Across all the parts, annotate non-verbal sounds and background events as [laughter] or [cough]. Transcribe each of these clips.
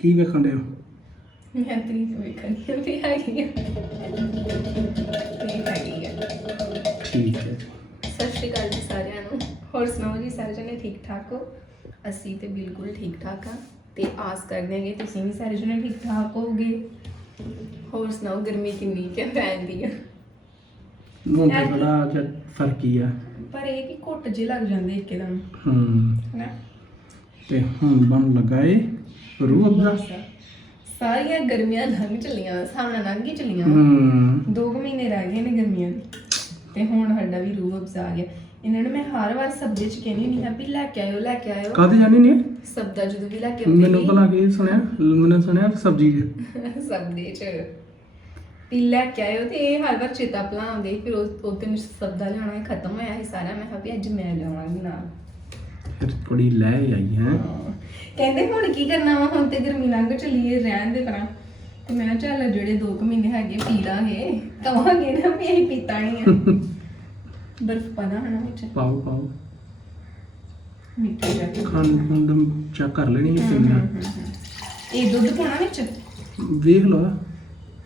ਕੀ ਵੇਖਣ ਦੇ ਹੋ? ਮੈਂ ਤਰੀਕ ਵੇਖਣੀ ਵੀ ਹੈਗੀ ਆ। ਤਰੀਕ ਹੈਗੀ ਆ। ਠੀਕ ਹੈ ਸਤਿ ਸ਼੍ਰੀ ਅਕਾਲ ਜੀ ਸਾਰਿਆਂ ਨੂੰ। ਹੋਰ ਸੁਣਾਓ ਜੀ ਸਾਰੇ ਜਣੇ ਠੀਕ ਠਾਕ ਹੋ? ਅਸੀਂ ਤੇ ਬਿਲਕੁਲ ਠੀਕ ਠਾਕ ਆ। ਤੇ ਆਸ ਕਰਦੇ ਹਾਂ ਕਿ ਤੁਸੀਂ ਵੀ ਸਾਰੇ ਜਣੇ ਠੀਕ ਠਾਕ ਹੋਗੇ ਹੋਰ ਸੁਣਾਓ ਗਰਮੀ ਕਿੰਨੀ ਕਿ ਪੈਂਦੀ ਆ? ਹੁਣ ਤਾਂ ਬੜਾ ਜਿਹਾ ਫ਼ਰਕ ਹੀ ਆ। ਪਰ ਇਹ ਕਿ ਘੁੱਟ ਜੇ ਲੱਗ ਜਾਂਦੇ ਇੱਕਦਮ। ਹੂੰ। ਹਨਾ? ਤੇ ਹੁਣ ਬਣ ਲੱਗਾ ਏ ਰੂਹ ਅਫਜ਼ਾ ਸਾਰੀਆਂ ਗਰਮੀਆਂ ਲੰਘ ਚੱਲੀਆਂ ਸਾਹਮਣੇ ਲੰਘ ਹੀ ਚੱਲੀਆਂ। ਹੂੰ ਦੋ ਕੁ ਮਹੀਨੇ ਰਹਿ ਗਏ ਨੇ ਗਰਮੀਆਂ ਦੇ। ਤੇ ਹੁਣ ਸਾਡਾ ਵੀ ਰੂਹ ਅਫਜ਼ਾ ਆ ਗਿਆ। ਇਹਨਾਂ ਨੂੰ ਮੈਂ ਹਰ ਵਾਰ ਸਬਜ਼ੀ ਚ ਕਹਿੰਦੀ ਨਹੀਂ ਹਾਂ ਵੀ ਲੈ ਕੇ ਆਇਓ ਲੈ ਕੇ ਆਇਓ। ਕਾਹਦੇ ਜਾਣੀ ਨੇ ਸਬਦਾ ਜਦੋਂ ਵੀ ਲੈ ਕੇ ਆਉਂਦੇ ਮੈਨੂੰ ਭਲਾ ਕੀ ਸੁਣਿਆ? ਮੈंने ਸੁਣਿਆ ਸਬਜੀ ਚ। [laughs] ਸਬਦੇ ਚ। ਵੀ ਲੈ ਕੇ ਆਇਓ ਤੇ ਇਹ ਹਰ ਵਾਰ ਚੇਤਾ ਭੁਲਾਉਂਦੇ। ਫਿਰ ਉਸ ਉਹ ਦਿਨ ਸਬਦਾ ਲਿਆਉਣਾ ਹੀ ਖਤਮ ਹੋਇਆ ਸੀ ਸਾਰਾ। ਮੈਂ ਕਿਹਾ ਵੀ ਅੱਜ ਮੈਂ ਲਿਆਵਾਂਗੀ ਨਾਲ। ਫਿਰ ਕੁੜੀ ਲੈ ਆਈ ਹੈ। ਕਹਿੰਦੇ ਹੁਣ ਕੀ ਕਰਨਾ ਵਾ ਹੁਣ ਤੇ ਗਰਮੀ ਲੰਘ ਚੱਲੀਏ ਰਹਿਣ ਦੇ ਪਰਾਂ। ਤੇ ਮੈਂ ਕਿਹਾ ਚੱਲ ਜਿਹੜੇ 2 ਮਹੀਨੇ ਹੈਗੇ ਪੀ ਲਾਂਗੇ ਕਵਾਂਗੇ ਨਾ ਵੀ ਅਸੀਂ ਪੀਤਾ ਨਹੀਂ ਆ। ਬਰਫ ਪਾਣਾ ਹਨਾ ਵਿੱਚ। ਪਾਓ ਪਾਓ। ਮਿੱਠਾ ਜਾ ਕੇ। ਖਾਣ ਖੁੰਦਮ ਚੈੱਕ ਕਰ ਲੈਣੀ ਹੈ ਕਿੰਨਾ। ਇਹ ਦੁੱਧ ਪਾਉਣਾ ਵਿੱਚ? ਵੇਖ ਲਓ।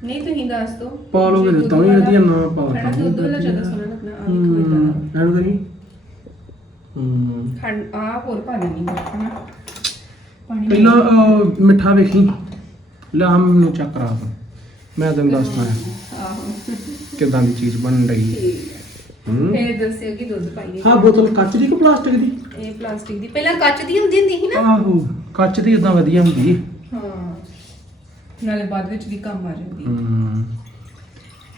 ਨਹੀਂ ਤੁਸੀਂ ਦੱਸ ਦਿਓ। ਪਾ ਲਓਗੇ ਤਾਂ ਵੀ ਵਧੀਆ ਨਾ ਹਨਾ, ਤਾਂ ਵੀ ਦੁੱਧ ਵਾਲਾ। ਜ਼ਿਆਦਾ ਸੋਹਣਾ ਲੱਗਣਾ ਆ ਵੇਖੋ ਇਦਾਂ। ਹੂੰ ਐਨੂੰ ਕਰੀ ਹੂੰ ਖੰਡ ਆ ਹੋਰ ਪਾ ਦੇਣੀ ਹਨਾ। ਪਾਣੀ ਪਹਿਲਾਂ ਅਹ, ਮਿੱਠਾ ਵੇਖੀ। ਲੈ ਆ ਮੈਨੂੰ ਚੱਕ ਕਰਾ ਤੂੰ। ਮੈਂ ਤੈਨੂੰ ਦੱਸਦਾ ਹਾਂ ਆਹੋ। ਕਿਦਾਂ ਦੀ ਚੀਜ਼ ਬਣ ਰਹੀ ਹੈ। ਹੂੰ। ਫਿਰ ਦੱਸਿਓ ਕਿ ਦੁੱਧ ਪਾਈਏ ਹਾਂ ਬੋਤਲ ਕੱਚ ਦੀ ਕਿ ਪਲਾਸਟਿਕ ਦੀ? ਇਹ ਪਲਾਸਟਿਕ ਦੀ। ਪਹਿਲਾਂ ਕੱਚ ਦੀ ਹੁੰਦੀ ਹੁੰਦੀ ਸੀ ਨਾ? ਆਹੋ ਕੱਚ ਦੀ ਇਦਾਂ ਵਧੀਆ ਹੁੰਦੀ ਹੈ। ਨਾਲੇ ਬਾਅਦ ਵਿੱਚ ਵੀ ਕੰਮ ਆ ਜਾਂਦੀ। ਹੂੰ।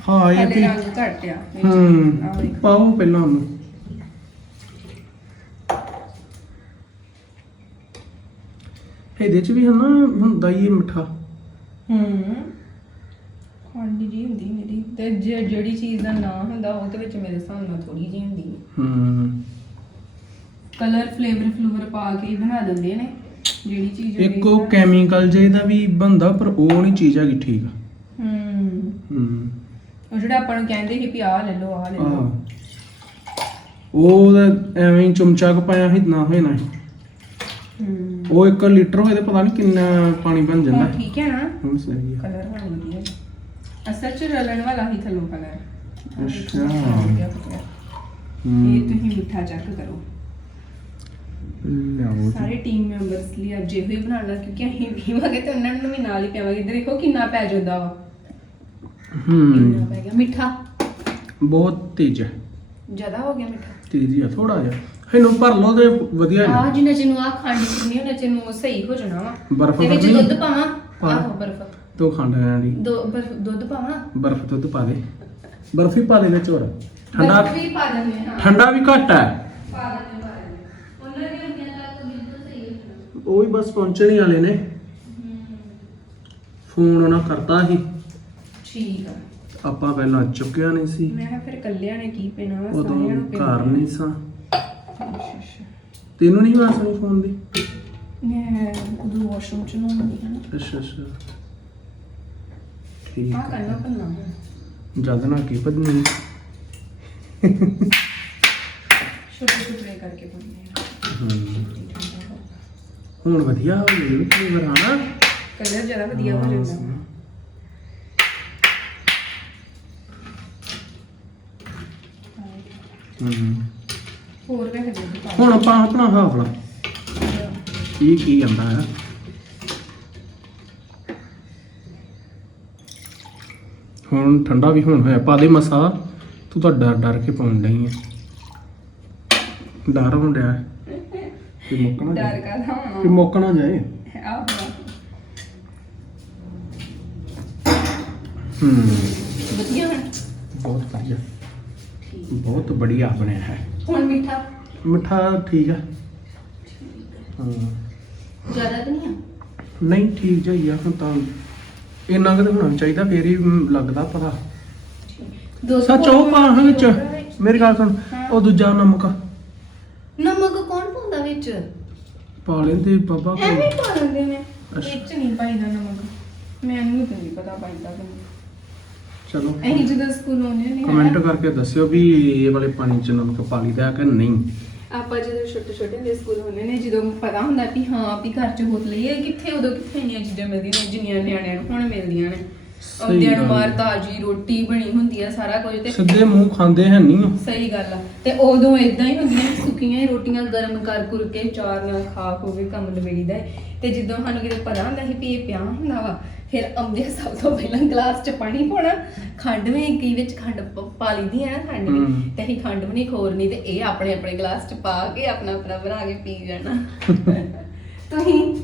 ਹਾਂ ਇਹ ਹਲੇ ਵੀ ਰੰਗ ਘੱਟ ਆ। ਵਿੱਚ। ਹੂੰ। ਆਹ। ਪਾਓ ਪਹਿਲਾਂ ਉਹਨੂੰ। ਇਹਦੇ ਚ ਵੀ ਹਨਾ ਹੁੰਦਾ ਹੀ ਇਹ ਮਿੱਠਾ। ਹੂੰ। ਖੰਡ ਜੀ ਹੁੰਦੀ ਮੇਰੀ। ਤੇ ਜੇ- ਜਿਹੜੀ ਚੀਜ਼ ਦਾ ਨਾਂ ਹੁੰਦਾ ਉਹ ਤੇ ਵਿੱਚ ਮੇਰੇ ਹਿਸਾਬ ਨਾਲ ਥੋੜੀ ਜਿਹੀ ਹੁੰਦੀ ਹੈ। ਹੂੰ। ਕਲਰ ਫਲੇਵਰ ਫਲੂਵਰ ਪਾ ਕੇ ਹੀ ਬਣਾ ਦਿੰਦੇ ਨੇ। ਜਿਹੜੀ ਚੀਜ਼ ਇੱਕ ਉਹ ਕੈਮੀਕਲ ਜੇ ਦਾ ਵੀ ਬੰਦਾ ਪਰ ਉਹ ਨਹੀਂ ਚੀਜ਼ ਹੈਗੀ ਠੀਕ। ਹੂੰ। ਹੂੰ। ਉਹ ਜਿਹੜਾ ਆਪਾਂ ਨੂੰ ਕਹਿੰਦੇ ਸੀ ਵੀ ਆਹ ਲੈ ਲਓ ਆਹ ਲੈ ਲਓ। ਆਹ। ਉਹ ਤਾਂ ਐਵੇਂ ਹੀ ਚਮਚਾ ਕ ਪਾਇਆ ਸੀ ਨਾ ਹੋਏ ਨਾ ਹੂੰ। ਉਹ 1 ਲੀਟਰ ਹੋਏ ਤੇ ਪਤਾ ਨਹੀਂ ਕਿੰਨਾ ਪਾਣੀ ਬਣ ਜਾਂਦਾ। ਹੁਣ ਠੀਕ ਹੈ ਨਾ? ਹੁਣ ਸਹੀ ਹੈ। ਕਲਰ ਹੁਣ ਵਧੀਆ ਅਸਲ ਚ ਰਲਣ ਵਾਲਾ ਹੀ ਥੱਲੋਂ ਕਲਰ। ਅੱਛਾ। ਇਹ ਤੁਸੀਂ ਮਿੱਠਾ ਚੈੱਕ ਕਰੋ। ਲਿਆਓ ਜੀ। ਸਾਰੇ ਟੀਮ ਮੈਂਬਰਸ ਲਈ ਅੱਜ ਇਹੋ ਹੀ ਬਣਾਉਣਾ ਕਿਉਂਕਿ ਅਸੀਂ ਪੀਵਾਂਗੇ ਤੇ ਉਹਨਾਂ ਨੂੰ ਵੀ ਨਾਲ ਹੀ ਪਿਆਵਾਂਗੇ। ਇੱਧਰ ਦੇਖੋ ਕਿੰਨਾ ਪੈ ਜਾਂਦਾ ਵਾ। ਕਿੰਨਾ ਹੂੰ ਪੈ ਗਿਆ। ਮਿੱਠਾ। ਬਹੁਤ ਤੇਜ਼ ਹੈ। ਜ਼ਿਆਦਾ ਹੋ ਗਿਆ ਮਿੱਠਾ। ਤੇਜ਼ ਹੀ ਆ ਥੋੜਾ ਜਿਹਾ। ਇਹਨੂੰ ਭਰ ਲਓ ਤੇ ਵਧੀਆ ਆ ਹੈ। ਜਿੰਨਾ ਚਿਰ ਨੂੰ ਆ ਖੰਡ ਚੁੰਨੀ ਉਹਨਾਂ ਚਿਰ ਨੂੰ ਸਹੀ ਹੋ ਜਾਣਾ ਵਾ। ਬਰਫ਼ ਤੇ ਵਿੱਚ ਭਰਨੀ? ਦੁੱਧ ਪਾਵਾਂ? ਪਾ। ਆਹੋ ਬਰਫ਼। ਤੋ ਖੰਡ ਲੈਣ ਦੀ ਬਰਫ਼ ਦੁੱਧ ਪਾਵਾਂ? ਬਰਫ਼ ਦੁੱਧ ਪਾ ਦੇ। ਬਰਫ਼ ਹੀ ਪਾ ਦੇ ਵਿੱਚ ਹੋਰ। ਠੰਡਾ ਬਰਫ਼ ਵੀ ਪਾ ਦਿੰਦੇ ਹਾਂ। ਠੰਡਾ ਵੀ ਘੱਟ ਹੈ। ਪਾ ਦਿੰਦੇ ਪਾ ਦਿੰਦੇ। ਉਹਨਾਂ ਦੀਆਂ ਹੁੰਦੀਆਂ ਤਾਂ ਬਿਲਕੁਲ ਸਹੀ ਹੋ ਜਾਣਾ। ਉਹ ਵੀ ਬਸ ਪਹੁੰਚਣ ਹੀ ਵਾਲੇ ਨੇ। ਫੋਨ ਉਹਨਾਂ ਕਰਤਾ ਸੀ। ਠੀਕ ਆ। ਆਪਾਂ ਪਹਿਲਾਂ ਚੁੱਕਿਆ ਨਹੀਂ ਸੀ। ਮੈਂ ਕਿਹਾ ਫਿਰ ਕੱਲਿਆਂ ਨੇ ਕੀ ਪੀਣਾ ਵਾ ਉਦੋਂ ਸਾਰਿਆਂ ਨੂੰ ਪੀਣਾ। ਘਰ ਨਹੀਂ ਸਾਂ। ਤੈਨੂੰ ਨਹੀਂ ਆਵਾਜ਼ ਸੁਣੀ ਫੋਨ ਦੀ? ਮੈਂ ਉਦੋਂ ਵਾਸ਼ਰੂਮ ਚ ਨਹਾਉਂਦੀ ਹਾਂ ਨਾ। ਅੱਛਾ ਅੱਛਾ। ਠੀਕ ਆ ਹੈ। ਕਰਨਾ ਪੰਨਾ ਜਦ ਨਾ ਕੀ ਪਦਨੀ ਛੋਟੇ ਛੋਟੇ ਕਰਕੇ ਪਾਉਂਦੇ ਆ। ਹੁਣ ਵਧੀਆ ਹੋ ਗਈ ਫਲੇਵਰ ਹਨਾ ਕਲਰ ਜ਼ਿਆਦਾ ਵਧੀਆ ਹੋ ਜਾਂਦਾ। ਵਾ। ਹੂੰ। ਹੋਰ ਪਾ ਹੁਣ ਆਪਾਂ ਆਪਣਾ ਹਾਫਲਾ ਕੀ ਕੀ ਜਾਂਦਾ ਹੈ? ਹੁਣ ਠੰਡਾ ਵੀ ਹੁਣ ਹੋਇਆ। ਪਾ ਦੇ ਮਸਾ। ਤੂੰ ਤਾਂ ਡਰ ਡਰ ਕੇ ਪਾਉਣ ਡਈ ਹੈ ਡਰ ਹੋਣ ਡਿਆ। ਕਿ ਮੁੱਕਣਾ ਡਰ ਜਾਏ ਕਾਦਾ ਕਿ ਮੁੱਕਣਾ ਜਾਏ। ਆਹੋ। ਹੂੰ। ਵਧੀਆ ਹੁਣ। ਬਹੁਤ ਵਧੀਆ। ਠੀਕ। ਬਹੁਤ ਬੜੀਆ ਬਣਿਆ ਹੈ। ਹੁਣ ਮਿੱਠਾ? ਮਿੱਠਾ ਠੀਕ ਆ। ਹਾਂ। ਜ਼ਿਆਦਾ ਤਾਂ ਨਹੀਂ ਆ? ਨਹੀਂ ਠੀਕ ਜਾਈ ਆ ਹੁਣ ਤਾਂ। ਇੰਨਾ ਕੁ ਤਾਂ ਹੋਣਾ ਚਾਹੀਦਾ ਫੇਰ ਹੀ ਮ, ਲੱਗਦਾ ਪਤਾ। ਦੁੱਧ ਸੱਚ ਉਹ ਪਾ ਹਾਂ ਵਿੱਚ। ਮੇਰੀ ਗੱਲ ਸੁਣ ਉਹ ਦੂਜਾ ਨਮਕ। ਨਮਕ ਕੌਣ ਪਾਉਂਦਾ ਵਿੱਚ? ਪਾ ਲੈਂਦੇ ਬਾਬਾ ਐਵੇਂ ਕੋਲ ਹੀ ਪਾ ਦਿੰਦੇ ਨੇ। ਅੱਛਾ। ਵਿੱਚ ਨਹੀਂ ਪਾਈਦਾ ਨਮਕ। ਮੈਨੂੰ ਤਾਂ ਨਹੀਂ ਪਤਾ ਪਾਈਦਾ। ਕਿ ਨਹੀਂ। ਚਲੋ। ਅਸੀਂ ਜਦੋਂ ਸਕੂਲ ਆਉਂਦੇ ਨੇ। ਕਮੈਂਟ ਕਰਕੇ ਦੱਸਿਓ ਵੀ ਇਹ ਵਾਲੇ ਪਾਣੀ ਚ ਨਮਕ ਪਾ ਲਈਦਾ ਕਿ ਨਹੀਂ? ਆਪਾਂ ਜਦੋਂ ਛੋਟੇ ਛੋਟੇ ਹੁੰਦੇ ਸਕੂਲ ਹੁੰਦੇ ਨੇ ਜਦੋਂ ਪਤਾ ਹੁੰਦਾ ਵੀ ਹਾਂ ਵੀ ਘਰ ਚ ਹੋਤ ਲਈ ਇਹ ਕਿੱਥੇ ਉਦੋਂ ਕਿੱਥੇ ਇੰਨੀਆਂ ਚੀਜ਼ਾਂ ਮਿਲਦੀਆਂ ਨੇ ਜਿੰਨੀਆਂ ਨਿਆਣਿਆਂ ਨੂੰ ਹੁਣ ਮਿਲਦੀਆਂ ਨੇ। ਸਹੀ ਆਉਂਦਿਆਂ ਨੂੰ ਬਾਹਰ ਹੈ। ਤਾਜੀ ਰੋਟੀ ਬਣੀ ਹੁੰਦੀ ਆ ਸਾਰਾ ਕੁਝ ਤੇ ਸਿੱਧੇ ਮੂੰਹ ਖਾਂਦੇ ਹੈ ਨਹੀਂ। ਸਹੀ ਗੱਲ ਆ। ਤੇ ਉਦੋਂ ਇਦਾਂ ਹੀ ਹੁੰਦੀਆਂ ਸੀ, ਸੁੱਕੀਆਂ ਹੀ ਰੋਟੀਆਂ ਗਰਮ ਕਰ ਕੁਰ ਕੇ ਚਾਰ ਨਾਲ ਖਾ ਖੋ ਕੇ ਕੰਮ ਲਵੇੜੀਦਾ ਹੈ। ਤੇ ਜਦੋਂ ਸਾਨੂੰ ਕਿਤੇ ਪਤਾ ਹੁੰਦਾ ਸੀ ਵੀ ਇਹ ਪਿਆ ਹੁੰਦਾ ਵਾ ਫਿਰ ਆਉਂਦੇ ਸਭ ਤੋਂ ਪਹਿਲਾਂ ਗਲਾਸ 'ਚ ਪਾਣੀ ਪਾਉਣਾ ਖੰਡ ਵੀ ਕਈ ਵਿੱਚ ਖੰਡ ਪ- ਪਾ ਲਈਦੀ ਹੈ ਨਾ ਖੰਡ ਵੀ ਹਮ। ਤੇ ਅਸੀਂ ਖੰਡ ਵੀ ਨਹੀਂ ਖੋਰਨੀ ਤੇ ਇਹ ਆਪਣੇ ਆਪਣੇ ਗਲਾਸ 'ਚ ਪਾ ਕੇ ਆਪਣਾ ਆਪਣਾ ਬਣਾ ਕੇ ਪੀ ਜਾਣਾ। [laughs] ਤੁਸੀਂ?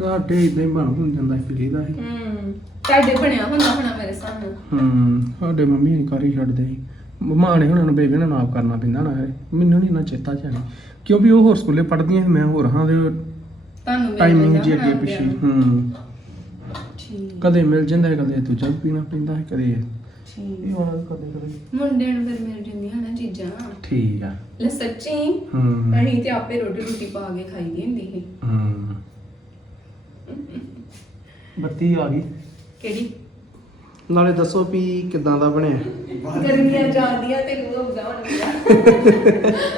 ਸਾਡੇ ਇਦਾਂ ਹੀ ਬਣ ਹੁਣ ਜਾਂਦਾ ਦਾ ਸੀ। ਹਮ ਤੁਹਾਡੇ ਬਣਿਆ ਹੁੰਦਾ ਹੋਣਾ ਮੇਰੇ ਸਾਹਮਣੇ ਹੂੰ ਸਾਡੇ ਮੰਮੀ ਨਹੀਂ ਕਰੀ ਛੱਡਦੇ ਸੀ। ਮਾਂ ਨੇ ਉਹਨਾਂ ਨੂੰ ਬੇਬੇ ਨਾਲ ਨਾਪ ਕਰਨਾ ਪੈਂਦਾ ਨਾ ਇਹ। ਮੈਨੂੰ ਨਹੀਂ ਨਾ ਚੇਤਾ ਜਾਣੀ। ਕਿਉਂਕਿ ਉਹ ਹੋਰ ਸਕੂਲੇ ਪੜ੍ਹਦੀਆਂ ਸੀ ਮੈਂ ਹੋਰ ਹਾਂ ਦੇ ਤੁਹਾਨੂੰ ਮਿਲ ਟਾਈਮਿੰਗ ਜੀ ਅੱਗੇ ਪਿੱਛੇ। ਹੂੰ। ਠੀਕ। ਕਦੇ ਮਿਲ ਜਾਂਦਾ ਹੈ, ਕਦੇ ਦੂਜਾ ਪੀਣਾ ਪੈਂਦਾ ਹੈ, ਕਦੇ ਇਹ। ਠੀਕ। ਵਾਲਾ ਕਦੇ ਕਦੇ। ਮੁੰਡਿਆਂ ਨੂੰ ਫਿਰ ਮਿਲ ਜਾਂਦੀਆਂ ਨਾ ਚੀਜ਼ਾਂ। ਠੀਕ ਆ। ਲੈ ਸੱਚੀ ਹੂੰ। ਅਸੀਂ ਤੇ ਆਪੇ ਰੋਟੀ ਰੋਟੀ ਪਾ ਕੇ ਖਾਈ ਦੀ ਹੁੰਦੀ ਸੀ। ਹੂੰ। ਬੱਤੀ ਆ ਗਈ। ਕਿਹੜੀ? ਨਾਲੇ ਦੱਸੋ ਵੀ ਕਿਦਾਂ ਦਾ ਬਣਿਆ? ਗਰਮੀਆਂ ਜਾਂਦੀਆਂ ਤੇ ਲੂ ਹੁੰਦਾ ਹੁਣ।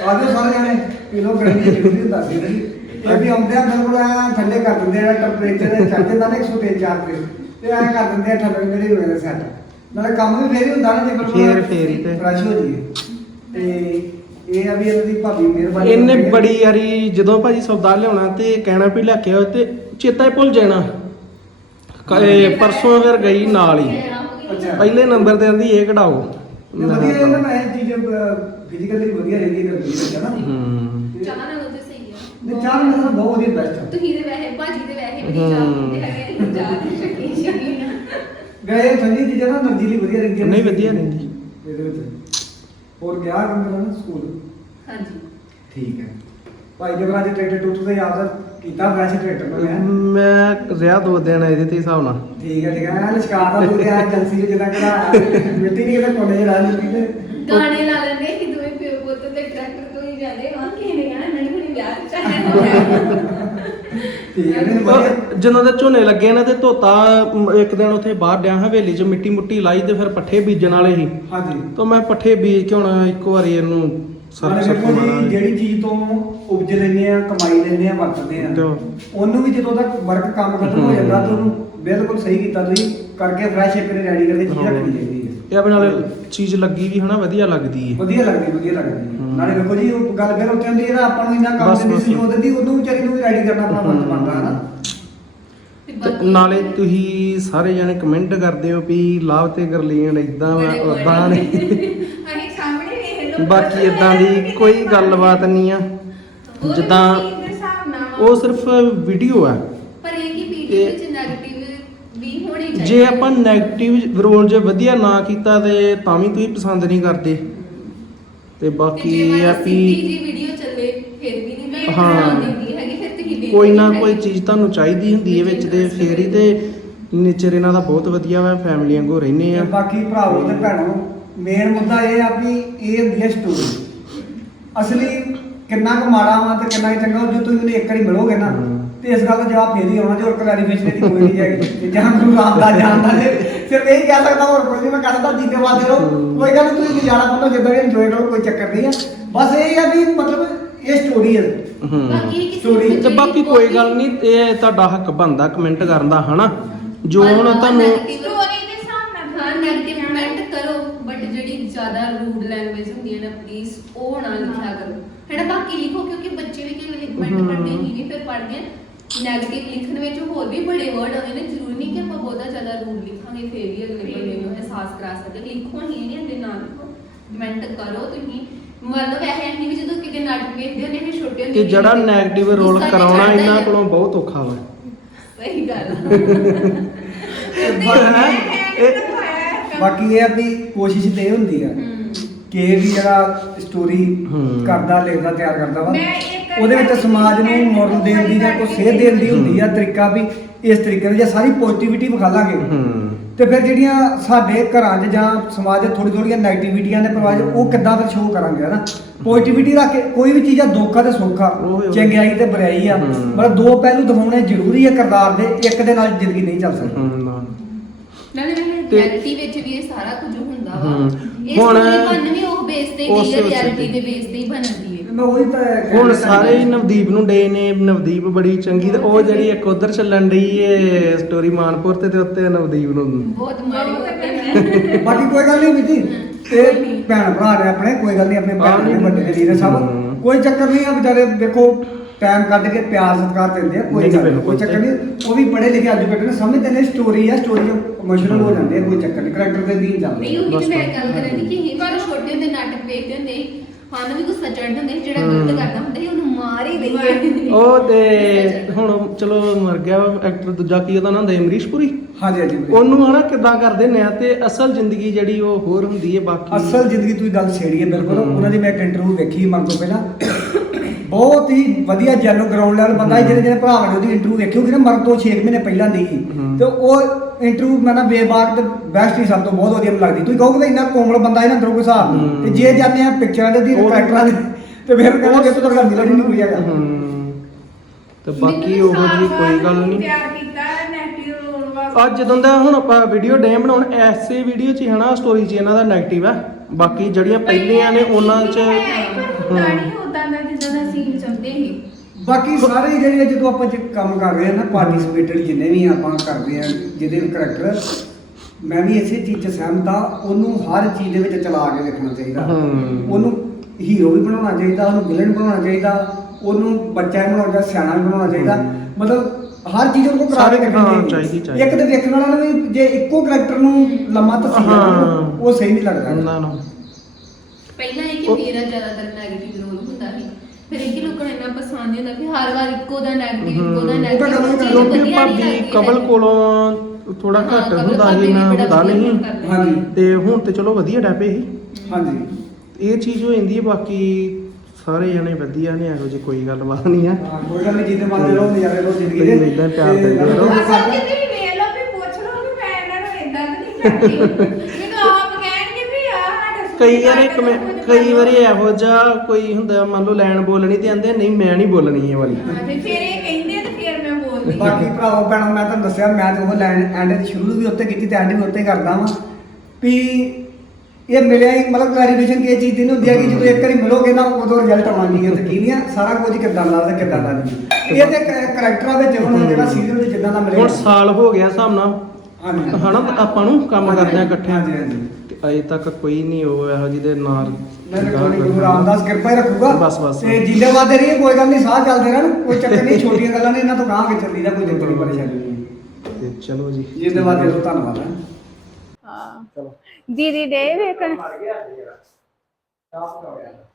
ਆਦੇ ਸਾਰੇ ਜਾਣੇ ਪੀਲੋ ਗਰਮੀ ਜ਼ਰੂਰੀ ਹੁੰਦਾ ਸੀ ਜੀ ਇਹ ਵੀ ਆਉਂਦੇ ਆ ਬਿਲਕੁਲ ਐਂ ਠੰਡੇ ਕਰ ਦਿੰਦੇ ਆ ਟੈਂਪਰੇਚਰ ਚੜ ਜਾਂਦਾ ਨਾ 103 4 ਤੇ। ਤੇ ਐਂ ਕਰ ਦਿੰਦੇ ਆ ਠੰਡੇ ਜਿਹੜੀ ਹੋਏ ਨੇ ਸੈੱਟ ਨਾਲੇ ਕੰਮ ਵੀ ਫੇਰ ਹੀ ਹੁੰਦਾ ਨਾ ਜੇ ਬਿਲਕੁਲ ਫੇਰ- ਫੇਰ ਹੀ ਤੇ। ਫਰੈਸ਼ ਹੋ ਜੀਏ ਤੇ ਇਹ ਆ ਵੀ ਇਹਨਾਂ ਦੀ ਭਾਬੀ ਮਿਹਰਬਾਨੀ ਇਹਨੇ ਕਰਕੇ- ਬੜੀ ਯਾਰੀ ਜਦੋਂ ਭਾਜੀ ਸੌਦਾ ਲਿਆਉਣਾ ਤੇ ਕਹਿਣਾ ਵੀ ਲੈ ਕੇ ਆਓ ਤੇ ਚੇਤਾ ਹੀ ਭੁੱਲ ਜਾਣਾ। ਕ- ਇਹ ਪਰਸੋਂ ਫਿਰ ਗਈ ਨਾਲ ਹੀ। ਅੱਛਾ। ਪਹਿਲੇ ਨੰਬਰ ਤੇ ਆਂਦੀ ਇਹ ਕਢਾਓ। ਵਧੀਆ ਇਹਨਾਂ ਮੈਂ ਇਹ ਚੀਜ਼ ਫਿਜ਼ੀਕਲੀ ਵਧੀਆ ਰਹਿੰਦੀ ਹੈ ਨਾ। ਹੂੰ। ਚਾਹ ਨਾਲ ਉਹਦੇ ਨਹੀਂ ਚਾਹ ਮੈਨੂੰ ਬਹੁਤ ਵਧੀਆ ਬੈਸਟ ਤੁਸੀਂ ਦੇ ਵੈਸੇ ਭਾਜੀ ਦੇ ਵੈਸੇ ਵੀ ਨਹੀਂ ਚਾਹ ਪੀਂਦੇ ਹੈਗੇ ਚਾਹ ਦੀ ਸ਼ਕੀਨ ਸ਼ਕੀਨ ਆ। ਗਏ ਠੰਡੀ ਚੀਜ਼ਾਂ ਨਾ એનર્ਜੀ ਲਈ ਵਧੀਆ ਰਹਿੰਦੀਆਂ ਨਹੀਂ, ਵਧੀਆ ਰਹਿੰਦੀ। ਇਹਦੇ ਵਿੱਚ। ਹੋਰ ਗਿਆ ਕੰਮ ਕਰਨ ਸਕੂਲ? ਹਾਂਜੀ। ਠੀਕ ਹੈ। ਭਾਈ ਜਗਰਾਜ ਟਰੈਕਟਰ ਟੂਟੂ ਤੇ ਆਪਦਾ ਕੀਤਾ ਫਰੈਸ਼ ਟਰੈਕਟਰ ਨੂੰ ਮੈਂ ਮੈਂ ਰਿਹਾ ਦੋ ਦਿਨ ਇਹਦੇ ਤੇ ਹਿਸਾਬ ਨਾਲ। ਠੀਕ ਹੈ ਠੀਕ ਹੈ। ਐ ਲਸ਼ਕਾਰ ਦਾ ਤੂੰ ਗਿਆ ਏਜੰਸੀ ਜਿੱਦਾਂ ਕਢਾਇਆ ਮਿੱਟੀ ਨਹੀਂ ਕਿਤੇ ਕੋਨੇ ਜਿਹੜਾ ਨਹੀਂ ਪੀਂਦੇ ਗਾਣੇ ਵਧੀਆ। ਜਦੋਂ ਦੇ ਝੋਨੇ ਲੱਗੇ ਨੇ ਤੇ ਧੋਤਾ ਮ, ਇੱਕ ਦਿਨ ਉੱਥੇ ਬਾਹਰ ਡਿਆ ਹਵੇਲੀ 'ਚ ਮਿੱਟੀ ਮੁੱਟੀ ਲਾਈ ਤੇ ਫਿਰ ਪੱਠੇ ਬੀਜਣ ਵਾਲੇ ਸੀ। ਹਾਂਜੀ। ਤਾਂ ਮੈਂ ਪੱਠੇ ਬੀਜ ਕੇ ਹੁਣ ਇੱਕੋ ਵਾਰੀ ਇਹਨੂੰ ਸਰਫ ਨਾਲੇ ਸਰਫ ਵੇਖੋ ਜੀ ਮਾਰਾਂਗੇ। ਜਿਹੜੀ ਚੀਜ਼ ਤੋਂ ਉਪਜ ਲੈਂਦੇ ਆ ਕਮਾਈ ਲੈਂਦੇ ਆ ਵਰਤਦੇ ਆ ਤੇ ਉਹਨੂੰ ਵੀ ਜਦੋਂ ਤੱਕ ਵਰਕ ਕੰਮ ਖਤਮ ਹੋ ਜਾਂਦਾ ਤਾਂ ਉਹਨੂੰ ਬਿਲਕੁਲ ਸਹੀ ਕੀਤਾ ਤੁਸੀਂ ਕਰਕੇ ਫਰੈਸ਼ ਇੱਕ ਨੇ ਰੈਡੀ ਕਰਕੇ ਚੀਜ਼ ਰੱਖਣੀ ਚਾਹੀਦੀ ਇਹ ਆਪਣੇ ਨਾਲ ਚੀਜ਼ ਲੱਗੀ ਵੀ ਹਨਾ ਵਧੀਆ ਲੱਗਦੀ ਹੈ ਵਧੀਆ ਲੱਗਦੀ ਵਧੀਆ ਲੱਗਦੀ। ਨਾਲੇ ਵੇਖੋ ਜੀ ਉਹ ਗੱਲ ਫਿਰ ਉੱਥੇ ਹੁੰਦੀ ਨਾ ਆਪਾਂ ਨੂੰ ਇੰਨਾ ਕੰਮ ਬਸ, ਦਿੰਦੀ ਬਸ। ਸੀ ਉਹ ਦਿੰਦੀ ਉਹਨੂੰ ਵਿਚਾਰੀ ਨੂੰ ਵੀ ਰੈਡੀ ਕਰਨਾ ਆਪਣਾ ਵਰਤ ਬਣਦਾ ਹੈ ਨਾ ਤੇ ਤੇ ਬਾਕੀ- ਨਾਲੇ ਤੁਸੀਂ ਸਾਰੇ ਜਣੇ ਕਮੈਂਟ ਕਰਦੇ ਹੋ ਵੀ ਲਾਭ ਤੇ ਗਰਲੀਨ ਇਦਾਂ ਵਾ ਬੜੇ ਬੜੇ। ਉਦਾਂ ਨੇ ਅਸੀਂ ਸਾਹਮਣੇ ਵੇਖ ਲਓ ਬਾਕੀ ਇਦਾਂ ਦੀ ਕੋਈ ਗੱਲਬਾਤ ਨਹੀਂ ਆ ਜਿੱਦਾਂ ਦੇ। ਉਹ ਸਿਰਫ ਵੀਡੀਓ ਆ ਪਰ ਇਹ ਕਿ ਵੀਡੀਓ ਇਹ- ਵਿੱਚ ਹੋਣੀ ਚਾਹੀਦੀ ਜੇ ਆਪਾਂ 네ਗੇਟਿਵ ਰੋਲ ਜੇ ਵਧੀਆ ਨਾ ਕੀਤਾ ਤੇ ਤਾਂ ਵੀ ਤੁਸੀਂ ਪਸੰਦ ਨਹੀਂ ਕਰਦੇ ਤੇ ਬਾਕੀ ਇਹ ਆ ਵੀ ਵੀ ਜੀ ਵੀਡੀਓ ਚੱਲੇ ਫਿਰ ਵੀ ਨਹੀਂ ਮੈਂ ਹਾਂ। ਹਾਂ ਦਿੰਦੀ ਹੈਗੀ ਫਿਰ ਤੁਸੀਂ ਵੇਖ ਕੋਈ ਨਾ ਕੋਈ। ਚੀਜ਼ ਤੁਹਾਨੂੰ ਚਾਹੀਦੀ ਹੁੰਦੀ ਹੈ ਵਿੱਚ ਤੇ ਫੇਰ ਹੀ ਤੇ ਨੇਚਰ ਇਹਨਾਂ ਦਾ ਬਹੁਤ ਵਧੀਆ ਵਾ ਫੈਮਿਲੀ ਵਾਂਗੂ ਰਹਿੰਦੇ ਤੇ ਆ ਬਾਕੀ ਭਰਾਵੋ ਤੇ ਭੈਣੋ ਮੇਨ ਮੁੱਦਾ ਇਹ ਆ ਵੀ ਇਹ ਹੁੰਦੀ ਹੈ ਸਟੋਰੀ ਅਸਲੀ ਕਿੰਨਾ ਕੁ ਮਾੜਾ ਵਾ ਤੇ ਕਿੰਨਾ ਕੁ ਚੰਗਾ ਜੇ ਤੁਸੀਂ ਉਹਨੂੰ ਇੱਕ ਵਾਰੀ ਮਿਲੋਗੇ ਨਾ ਹਮ। ਤੇ ਇਸ ਗੱਲ ਦਾ ਜਵਾਬ ਫੇਰ ਹੀ ਆਉਣਾ ਜੇ ਹੋਰ ਕਲੈਰੀਫਿਕੇਸ਼ਨ ਦੀ ਕੋਈ ਨਹੀਂ ਹੈਗੀ। ਜਾਂ ਗੁਰੂ ਰਾਮਦਾਸ ਜਾਣਦਾ ਜੇ ਸਿਰਫ ਇਹ ਕਹਿ ਸਕਦਾ ਹੋਰ ਕੁਝ ਨਹੀਂ ਮੈਂ ਕਹਿੰਦਾ ਜੀਤੇ ਵਾਦੇ ਰਹੋ। ਕੋਈ ਗੱਲ ਨੀ, ਤੁਸੀਂ ਨਜ਼ਾਰਾ ਮੰਨੋ ਜਿੱਦਾਂ ਵੀ ਇੰਜੋਏ ਕਰੋ ਕੋਈ ਚੱਕਰ ਨਹੀਂ ਆ। ਬਸ ਇਹ ਆ ਵੀ ਮਤਲਬ ਇਹ ਸਟੋਰੀ ਹੈ ਹੂੰ। ਬਾਕੀ ਕਿਸੇ ਬੱਚੇ ਤੇ ਦੀ ਬਾਕੀ ਕੋਈ ਗੱਲ ਨਹੀਂ ਇਹ ਤੁਹਾਡਾ ਹੱਕ ਬਣਦਾ ਕਮੈਂਟ ਕਰਨ ਦਾ ਹਨਾ? ਜੋ ਹੁਣ ਤੁਹਾਨੂੰ ਸਟੋਰੀ ਦੇ ਹਿਸਾਬ ਨਾਲ ਹਾਂ 네ਗੇਟਿਵ ਕਮੈਂਟ ਕਰੋ ਬਟ ਜਿਹੜੀ ਜ਼ਿਆਦਾ ਰੂਡ ਲੈਂਗੁਏਜ ਹੁੰਦੀ ਹੈ ਨਾ ਪਲੀਜ਼ ਉਹ ਨਾ ਲਿਖਿਆ ਕਰੋ। ਹੈਨਾ ਬਾਕੀ ਲਿਖੋ ਕਿਉਂਕਿ ਬੱਚੇ ਵੀ ਕਈ ਵਾਰੀ ਕਮੈਂਟ। ਪੜ੍ਹਦੇ ਹੀ ਨਹੀਂ ਫਿਰ ਪੜ੍ਹਦੇ ਆ। 네ਗੇਟਿਵ ਲਿਖਣ ਵਿੱਚ ਹੋਰ ਵੀ ਬੜੇ ਵਰਡ ਆਉਂਦੇ ਨੇ ਜ਼ਰੂਰੀ ਨਹੀਂ ਕਿ ਆਪਾਂ ਬਹੁਤਾ ਜ਼ਿਆਦਾ ਰੂਡ ਲਿਖਾਂਗੇ ਫਿਰ ਵੀ ਅਗਲੇ ਬੰਦੇ ਨੂੰ ਅਹਿਸਾਸ ਕਰਾ ਸਕਦੇ। ਲਿਖੋ ਨਹੀਂ ਨਹੀਂ ਹੁੰਦੇ ਨਾ ਲਿਖੋ ਕਮੈਂਟ ਕਰੋ ਤੁਸੀਂ। ਮਤਲਬ ਇਹ ਨਹੀਂ ਵੀ ਜਦੋਂ ਕਿਤੇ ਨਾਟਕ ਵੇਖਦੇ ਹੁੰਦੇ ਨੇ ਛੋਟੇ ਹੁੰਦੇ ਕਿ ਜਿਹੜਾ ਵੇਖਦੇ, 네ਗੇਟਿਵ ਰੋਲ ਕਰਾਉਣਾ ਹੀ ਇਹਨਾਂ। ਕੋਲੋਂ ਬਹੁਤ ਔਖਾ ਵਾ। ਸਹੀ ਗੱਲ ਬਾਕੀ ਇਹ ਆ ਵੀ ਕੋਸ਼ਿਸ਼ ਤੇ ਹੁੰਦੀ ਆ। ਕਿ ਇਹ ਵੀ ਜਿਹੜਾ ਸਟੋਰੀ। ਕਰਦਾ ਲਿਖਦਾ ਤਿਆਰ ਕਰਦਾ ਵਾ। ਮੈਂ ਉਹਦੇ ਵਿੱਚ ਸਮਾਜ ਨੂੰ ਮੋਰਲ ਦੇਣ ਦੀ ਜਾਂ ਕੋਈ ਸੇਧ ਦੇਣ ਦੀ ਹੁੰਦੀ ਆ ਤਰੀਕਾ ਵੀ ਇਸ ਤਰੀਕੇ ਨਾਲ ਜੇ ਸਾਰੀ ਪੋਜ਼ਿਟਿਵਿਟੀ ਵਿਖਾ ਲਾਂਗੇ ਹੂੰ ਤੇ ਫਿਰ ਜਿਹੜੀਆਂ ਸਾਡੇ ਘਰਾਂ 'ਚ ਜਾਂ ਸਮਾਜ 'ਚ ਥੋੜੀ ਥੋੜੀਆਂ ਨੈਗੇਟਿਵਿਟੀਆਂ ਨੇ ਪ੍ਰਵਾਹ ਉਹ ਕਿੱਦਾਂ ਫਿਰ ਸ਼ੋਅ ਕਰਾਂਗੇ ਹਨਾ ਪੋਜ਼ਿਟਿਵਿਟੀ ਰੱਖ ਕੇ ਕੋਈ ਵੀ ਚੀਜ਼ ਆ ਦੁੱਖ ਤੇ ਸੁੱਖ। ਚੰਗਿਆਈ ਤੇ ਬੁਰਾਈ ਆ। ਮਤਲਬ ਦੋ ਪਹਿਲੂ ਦਿਖਾਉਣੇ ਜ਼ਰੂਰੀ ਆ ਕਿਰਦਾਰ ਦੇ ਇੱਕ ਦੇ ਨਾਲ ਜ਼ਿੰਦਗੀ ਨਹੀਂ ਚੱਲ ਸਕਦੀ। ਨਾਲੇ ਰਿਐਲਿਟੀ ਵਿੱਚ ਵੀ ਇਹ ਸਾਰਾ ਕੁਝ ਹੁੰਦਾ ਵਾ ਇਹ ਹੁਣ- ਬਣ ਵੀ ਉਹ ਬੇਸ ਤੇ ਉਸ ਹੀ ਹੈ ਉਸੇ ਰਿਐਲਿਟੀ। ਦੇ ਬੇਸ ਤੇ ਹੀ ਬਣਦੀ ਹੈ ਮੈਂ ਉਹੀ ਤਾਂ ਹੁਣ ਰਿਹਾ ਸਾਰੇ ਹੀ। ਨਵਦੀਪ ਨੂੰ ਡੇ ਨੇ ਨਵਦੀਪ ਬੜੀ ਚੰਗੀ ਤੇ ਉਹ ਜਿਹੜੀ ਇੱਕ ਉਧਰ ਚੱਲਣ ਡਈ ਏ ਸਟੋਰੀ ਮਾਨਪੁਰ ਤੇ ਤੇ ਉੱਤੇ ਨਵਦੀਪ ਨੂੰ ਬਹੁਤ ਮਾੜੀ ਹੋਤੇ ਬਾਕੀ ਕੋਈ ਗੱਲ ਨਹੀਂ ਬੀਜੀ ਤੇ ਭੈਣ ਭਰਾ ਨੇ ਆਪਣੇ ਕੋਈ ਗੱਲ ਨਹੀਂ ਆਪਣੇ ਭੈਣ ਨੇ ਵੱਡੇ ਦੇ ਵੀਰ ਸਭ। ਕੋਈ ਚੱਕਰ ਨਹੀਂ ਆ ਵਿਚਾਰੇ ਦੇਖੋ ਟਾਈਮ ਕੱਢ ਕੇ ਪਿਆਰ ਸਤਿਕਾਰ ਦਿੰਦੇ ਆ ਕੋਈ ਗੱਲ ਨੀ। ਕੋਈ ਚੱਕਰ ਨਹੀਂ ਉਹ ਵੀ ਪੜ੍ਹੇ ਲਿਖੇ ਐਜੂਕੇਟਡ ਨੇ ਸਮਝਦੇ ਨੇ ਸਟੋਰੀ ਆ ਸਟੋਰੀ ਇਮੋਸ਼ਨਲ ਹੋ ਜਾਂਦੇ ਆ ਕੋਈ ਚੱਕਰ ਨਹੀਂ ਕਰੈਕਟਰ ਦੇ ਦੀਨ ਜਾਂਦੇ ਨਹੀਂ। ਉਹ ਬਸ ਕਿ ਮੈਂ। ਗੱਲ ਕਰਨ ਦੀ ਕਿ ਇਹ ਵਾਰ ਛੋਟੇ ਹੁੰਦੇ ਨਾਟਕ ਵੇਖਦੇ ਹੁੰਦੇ ਸਾਨੂੰ ਵੀ ਗੁੱਸਾ ਚੜਦਾ ਹੁੰਦਾ ਸੀ ਜਿਹੜਾ ਗਲਤ ਹਮ। ਕਰਦਾ ਹੁੰਦਾ ਸੀ ਉਹਨੂੰ ਮਾਰ ਹੀ ਦਈਏ ਉਹ ਤੇ ਹੁਣ ਚਲੋ ਮਰ ਗਿਆ ਐਕਟਰ ਦੂਜਾ ਕੀ ਉਹਦਾ ਨਾਮ ਹੁੰਦਾ ਅਮਰੀਸ਼ਪੁਰੀ ਹਾਂਜੀ ਹਾਂਜੀ ਵੀਰੇ। ਉਹਨੂੰ ਹਨਾ ਕਿਦਾਂ ਕਰਦੇ ਨੇ ਆ ਤੇ ਅਸਲ ਜ਼ਿੰਦਗੀ ਜਿਹੜੀ ਉਹ ਹੋਰ ਹੁੰਦੀ ਹੈ ਬਾਕੀ ਅਸਲ ਜ਼ਿੰਦਗੀ ਤੁਸੀਂ ਗੱਲ ਛੇੜੀ ਹੈ ਬਿਲਕੁਲ। ਉਹਨਾਂ ਦੀ ਮੈਂ ਇੱਕ ਇੰਟਰਵਿਊ ਵੇਖੀ ਮਰਨ ਤੋਂ ਪਹਿਲਾਂ ਬਹੁਤ ਹੀ ਵਧੀਆ ਜੈਨੋ ਗਰਾਊਂਡ ਲੈਵਲ ਬੰਦਾ ਸੀ, ਜਿਹੜੇ ਜਿਹੜੇ ਭਰਾਵਾਂ ਨੇ ਉਹਦੀ ਇੰਟਰਵਿਊ ਵੇਖੀ ਹੋਗੀ ਨਾ ਮਰਨ ਤੋਂ 6 ਮਹੀਨੇ ਪਹਿਲਾਂ ਦੀ। ਸੀ। ਤੇ ਉਹ ਇੰਟਰਵਿਊ ਮੈਂ ਨਾ ਬੇਬਾਕ ਤੇ ਬੈਸਟ ਹੀ ਸਭ ਤੋਂ ਬਹੁਤ ਵਧੀਆ ਮੈਨੂੰ ਲੱਗਦੀ। ਤੁਸੀਂ ਕਹੋਗੇ ਵੀ ਇੰਨਾ ਕੋਮਲ ਬੰਦਾ ਇਹਨਾਂ ਅੰਦਰੋਂ ਕੋਈ ਹਿਸਾਬ ਨਹੀਂ। ਤੇ ਜੇ ਜਾਂਦੇ ਆ ਪਿਕਚਰਾਂ ਦੇ ਦੀ ਉਹ- ਕਰੈਕਟਰਾਂ ਦੇ ਤੇ ਫਿਰ ਕਹਿੰਦਾ ਕਿ ਤੁਹਾਡਾ ਮਿਲਣ ਹੀ ਨਹੀਂ ਕੋਈ ਹੈਗਾ। ਹਮ, ਤੇ ਬਾਕੀ ਉਹ ਜੀ ਕੋਈ ਗੱਲ ਨਹੀਂ। ਤਿਆਰ ਕੀਤਾ ਨੈਗੇਟਿਵ ਰੋਲ ਵਾਸਤੇ। ਅੱਜ ਜਦੋਂ ਦਾ ਹੁਣ ਆਪਾਂ ਵੀਡੀਓ ਡੇ ਬਣਾਉਣ ਐਸੇ ਵੀਡੀਓ 'ਚ ਹੀ ਹਨਾ ਸਟੋਰੀ 'ਚ ਇਹਨਾਂ ਦਾ 네ਗੇਟਿਵ ਹੈ। ਬਾਕੀ ਜਿਹੜੀਆਂ ਪਹਿਲੀਆਂ ਨੇ ਉਹਨਾਂ 'ਚ ਹੁੰਦਾ ਨਹੀਂ ਉਦਾਂ ਦਾ ਜਿੱਦਾਂ ਦਾ ਸੀਨ ਚਾਹੁੰਦੇ ਸੀ ਬਾਕੀ ਸਾਰੇ ਜਿਹੜੇ ਜਦੋਂ ਆਪਾਂ ਜੇ ਕੰਮ ਕਰ ਰਹੇ ਆ ਨਾ ਪਾਰਟਿਸਿਪੇਟਡ ਜਿੰਨੇ ਵੀ ਆਪਾਂ ਕਰਦੇ ਆ ਜਿਹਦੇ ਕਰੈਕਟਰ ਮੈਂ ਵੀ ਇਸੇ ਚੀਜ਼ 'ਚ ਸਹਿਮਤ ਆ ਉਹਨੂੰ ਹਰ ਚੀਜ਼ ਦੇ ਵਿੱਚ ਚਲਾ ਕੇ ਦੇਖਣਾ ਚਾਹੀਦਾ। ਉਹਨੂੰ ਹੀਰੋ ਵੀ ਬਣਾਉਣਾ ਚਾਹੀਦਾ ਉਹਨੂੰ ਵਿਲਨ ਬਣਾਉਣਾ ਚਾਹੀਦਾ ਉਹਨੂੰ ਬੱਚਾ ਵੀ ਬਣਾਉਣਾ ਚਾਹੀਦਾ ਸਿਆਣਾ ਵੀ ਬਣਾਉਣਾ ਚਾਹੀਦਾ। ਮਤਲਬ ਹਰ ਚੀਜ਼ ਉਹਨੂੰ ਕਰਾ ਕੇ ਦੇਖਣੀ ਚਾਹੀਦੀ, ਚਾਹੀਦੀ। ਇੱਕ ਤੇ ਦੇਖਣ ਵਾਲਾ ਨੂੰ ਵੀ ਜੇ ਇੱਕੋ ਕਰੈਕਟਰ ਨੂੰ ਲੰਮਾ ਤਸਵੀਰ ਹਾਂ। ਉਹ ਸਹੀ ਨਹੀਂ ਲੱਗਦਾ ਨੂੰ ਪਹਿਲਾਂ ਇਹ ਕਿ ਮੇਰਾ ਜ਼ਿਆਦਾਤਰ 네ਗੇਟਿਵ ਰੋਲ ਹੁੰਦਾ ਸੀ ਫਿਰ ਇਹ ਕਿ ਲੋਕਾਂ ਨੂੰ ਇੰਨਾ ਪਸੰਦ ਨਹੀਂ ਹੁੰਦਾ ਕਿ ਹਰ ਵਾਰ ਇੱਕੋ ਦਾ 네ਗੇਟਿਵ ਇੱਕੋ ਦਾ ਹਮ। 네ਗੇਟਿਵ ਉਹ ਤਾਂ ਗੱਲ ਹੀ ਕਿਉਂਕਿ ਭਾਬੀ ਕਬਲ ਕੋਲੋਂ ਥੋੜਾ ਹਾਂ, ਘੱਟ ਹੁੰਦਾ ਭਾਬੀ ਸੀ ਨਾ ਵੀ ਬੜਾ ਹੁੰਦਾ ਵਧੀਆ ਨਹੀਂ ਕਰਦੇ। ਹਾਂਜੀ। ਤੇ ਹੁਣ ਤੇ ਚਲੋ ਵਧੀਆ ਡੈਪੇ ਸੀ। ਹਾਂਜੀ। ਇਹ ਚੀਜ਼ ਹੋ ਜਾਂਦੀ ਹੈ ਬਾਕੀ ਸਾਰੇ ਜਣੇ ਵਧੀਆ ਨੇ ਇਹੋ ਜਿਹੀ ਕੋਈ ਗੱਲਬਾਤ ਨਹੀਂ ਆ ਹਾਂ, ਕੋਈ ਗੱਲ ਨਹੀਂ ਜਿਹਦੇ ਮਾਦੇ ਰਹੋ ਨਜ਼ਾਰੇ ਲਓ ਜ਼ਿੰਦਗੀ ਦੇ। ਤੁਸੀਂ ਏਦਾਂ ਪਿਆਰ ਤੇ ਦਿੰਦੇ ਰਹੋ। ਅਸਲ ਕਿ ਤੁਸੀਂ ਵੇਖ ਲਓ ਵੀ ਪੁੱਛ ਲਓ ਵੀ ਮੈਂ ਇਹਨਾਂ ਨੂੰ ਇਦਾਂ ਤਾਂ ਨਹੀਂ ਕਰਦੀ। ਕਈ ਵਾਰੀ ਕਮੈ- ਕਈ ਵਾਰੀ ਇਹੋ ਜਿਹਾ ਕੋਈ ਹੁੰਦਾ ਮੰਨ ਲਓ ਲੈਣ ਬੋਲਣੀ ਤੇ ਆਂਦੇ ਨਹੀਂ ਮੈਂ ਨਹੀਂ ਬੋਲਣੀ ਇਹ ਵਾਲੀ। ਹਾਂ, ਤੇ ਫਿਰ ਇਹ ਕਹਿੰਦੇ ਆ ਤੇ ਫਿਰ ਮੈਂ ਬੋਲਦੀ ਹਾਂ। ਬਾਕੀ ਭਰਾਵੋ ਭੈਣੋ ਮੈਂ ਤੁਹਾਨੂੰ ਦੱਸਿਆ ਮੈਂ ਤੇ ਉਹ ਲਾਈਨ ਐਂਡ ਸ਼ੁਰੂ ਵੀ ਉੱਤੇ ਕੀਤੀ ਤੇ ਐਂਡ ਵੀ ਉੱਤੇ ਕਰਦਾ ਵਾਂ। ਵੀ ਇਹ ਮਿਲਿਆ ਹੀ ਮਤਲਬ ਕਲੈਰੀਫਿਕੇਸ਼ਨ ਕੀ ਚੀਜ਼ ਦੀ ਨਹੀਂ ਹੁੰਦੀ ਹੈ ਕਿ ਜਦੋਂ ਇੱਕ ਵਾਰੀ ਮਿਲੋਗੇ ਨਾ ਉਦੋਂ ਰਿਜ਼ਲਟ ਆਉਣਾ ਹੈ ਤੇ ਕੀ ਨਹੀਂ ਆ ਸਾਰਾ ਕੁਝ ਕਿੱਦਾਂ ਦਾ ਤੇ ਕਿੱਦਾਂ ਦਾ ਨਹੀਂ। ਇਹ ਤੇ ਕਰੈਕਟਰਾਂ ਹੁਣ ਜਿਹੜਾ ਸੀਰੀਅਲ ਵਿੱਚ ਜਿੱਦਾਂ ਦਾ ਮਿਲਿਆ। ਹੁਣ ਸਾਲ ਹੋ ਗਿਆ ਹਿਸਾਬ ਨਾਲ। ਹਾਂਜੀ। ਹਨਾ ਆਪਾਂ ਨੂੰ ਕੰਮ ਕਰਦਿਆਂ ਇਕੱਠੇ। ਹਾਂਜੀ ਹਾਂਜੀ। ਅਜੇ ਤੱਕ ਕੋਈ ਨਹੀਂ ਉਹ ਇਹੋ ਜਿਹੇ ਨਾਲ ਮੈਂ ਗੁਰੂ ਰਾਮਦਾਸ ਕਿਰਪਾ ਹੀ ਰੱਖੂਗਾ। ਬਸ, ਬਸ। ਤੇ ਜਿੰਦੇ ਵਾਦੇ ਰਹੀਏ ਕੋਈ ਗੱਲ ਨਹੀਂ ਸਾਹ ਚੱਲਦੇ ਰਹਿਣ। ਕੋਈ ਚੱਕਰ ਨਹੀਂ ਛੋਟੀਆਂ ਗੱਲਾਂ ਨੇ ਇਹਨਾਂ ਤੋਂ ਗਾਂਹ ਕੇ ਚੱਲੀ ਦਾ ਕੋਈ ਦਿੱਕਤ ਨਹੀਂ ਪਰੇਸ਼ਾਨੀ ਨਹੀਂ। ਤੇ ਚਲੋ ਜੀ। ਜਿੰਦੇ ਵਾਦੇ ਤੋਂ ਧੰਨਵਾਦ ਹੈ। ਹਾਂ। ਚਲੋ। ਦੀਦੀ ਦੇ ਵੇਖਣ ਮਰ ਗਿਆ। ਸਾਫ਼ ਹੋ ਗਿਆ।